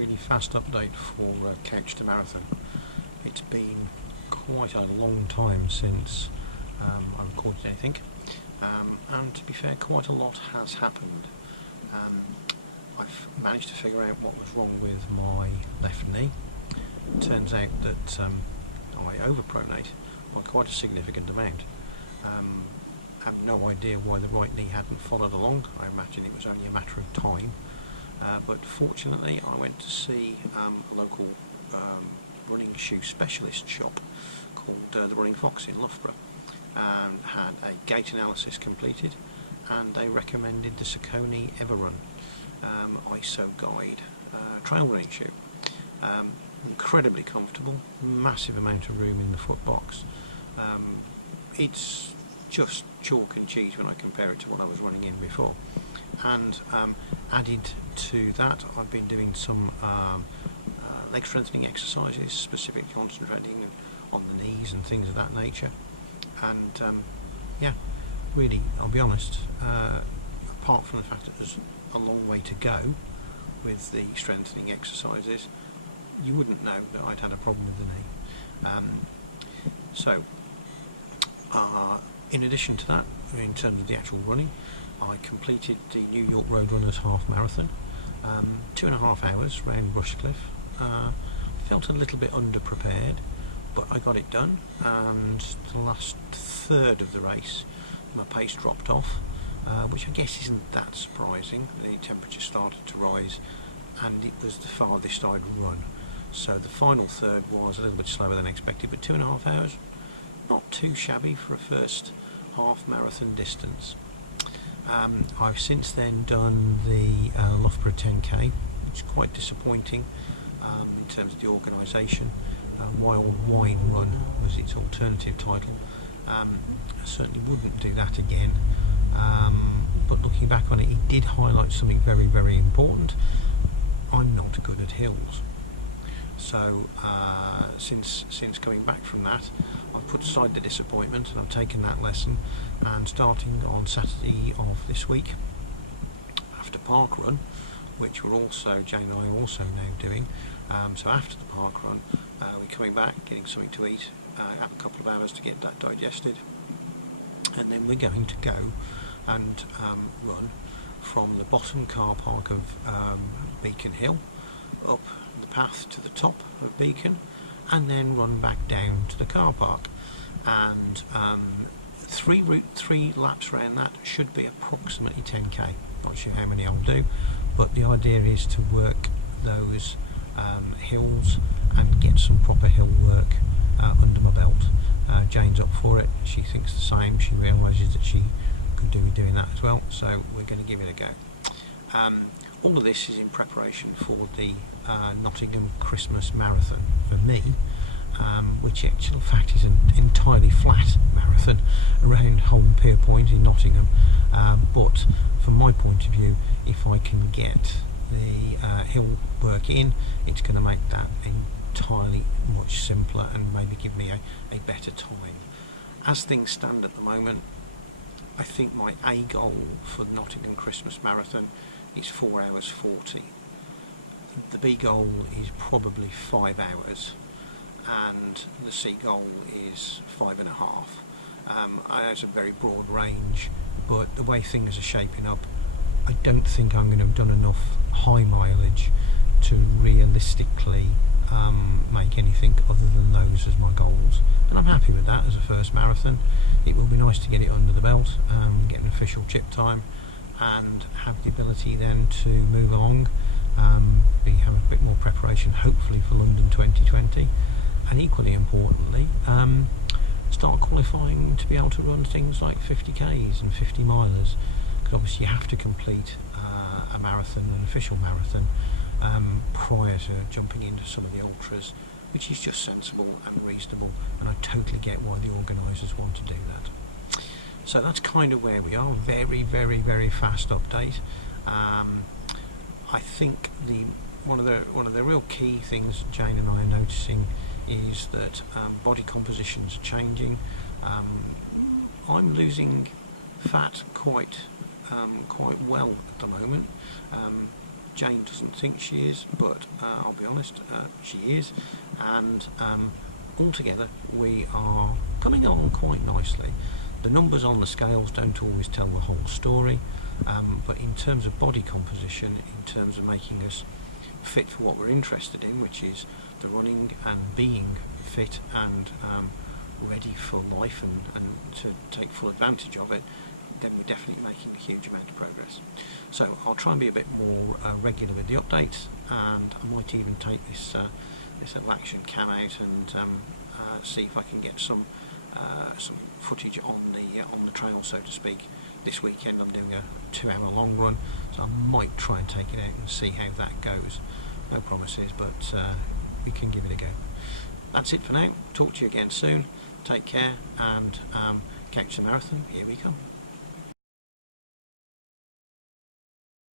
really fast update for Couch to Marathon. It's been quite a long time since I recorded anything, and to be fair, quite a lot has happened. I've managed to figure out what was wrong with my left knee. It turns out that I overpronate by quite a significant amount. I have no idea why the right knee hadn't followed along. I imagine it was only a matter of time. But fortunately I went to see a local running shoe specialist shop called the Running Fox in Loughborough, and had a gait analysis completed, and they recommended the Saucony Everrun ISO guide trail running shoe. Incredibly comfortable, massive amount of room in the foot box. It's just chalk and cheese when I compare it to what I was running in before. And added to that, I've been doing some leg strengthening exercises, specifically concentrating on the knees and things of that nature. And yeah, really, I'll be honest, apart from the fact that there's a long way to go with the strengthening exercises, you wouldn't know that I'd had a problem with the knee. In addition to that, in terms of the actual running, I completed the New York Roadrunners half marathon, 2.5 hours round Rushcliffe. Felt a little bit underprepared, but I got it done, and the last third of the race my pace dropped off, which I guess isn't that surprising. The temperature started to rise and it was the farthest I'd run, so the final third was a little bit slower than expected, but 2.5 hours, not too shabby for a first half marathon distance. I've since then done the Loughborough 10k, which is quite disappointing in terms of the organisation. Wild Wine Run was its alternative title. I certainly wouldn't do that again, but looking back on it, it did highlight something very, very important. I'm not good at hills. So since coming back from that, I've put aside the disappointment and I've taken that lesson, and starting on Saturday of this week, after park run, which Jane and I are also now doing, so after the park run, we're coming back, getting something to eat, have a couple of hours to get that digested, and then we're going to go and run from the bottom car park of Beacon Hill up the path to the top of Beacon, and then run back down to the car park, and three laps around that should be approximately 10k. Not sure how many I'll do, but the idea is to work those hills and get some proper hill work under my belt. Jane's up for it, she thinks the same, she realises that she could do with doing that as well, so we're going to give it a go. All of this is in preparation for the Nottingham Christmas Marathon for me, which in actual fact is an entirely flat marathon around Holm Pier Point in Nottingham, but from my point of view, if I can get the hill work in, it's going to make that entirely much simpler and maybe give me a better time. As things stand at the moment, I think my A goal for the Nottingham Christmas Marathon is 4 hours 40. The B goal is probably 5 hours, and the C goal is 5.5. It's a very broad range, but the way things are shaping up, I don't think I'm going to have done enough high mileage to realistically make anything other than those as my goals, and I'm happy with that as a first marathon. It will be nice to get it under the belt, get an official chip time, and have the ability then to move along, have a bit more preparation hopefully for London 2020, and equally importantly start qualifying to be able to run things like 50k's and 50 milers, because obviously you have to complete a marathon, an official marathon, prior to jumping into some of the ultras, which is just sensible and reasonable, and I totally get why the organisers want to do that. So that's kind of where we are. Very, very, very fast update. I think one of the real key things Jane and I are noticing is that body compositions are changing. I'm losing fat quite well at the moment. Jane doesn't think she is, but I'll be honest, she is, and altogether we are coming along quite nicely. The numbers on the scales don't always tell the whole story, but in terms of body composition, in terms of making us fit for what we're interested in, which is the running and being fit and ready for life and to take full advantage of it, then we're definitely making a huge amount of progress. So I'll try and be a bit more regular with the updates, and I might even take this little action cam out and see if I can get some footage on the trail, so to speak. This weekend I'm doing a 2-hour long run, so I might try and take it out and see how that goes. No promises, but we can give it a go. That's it for now. Talk to you again soon. Take care, and catch the marathon. Here we come.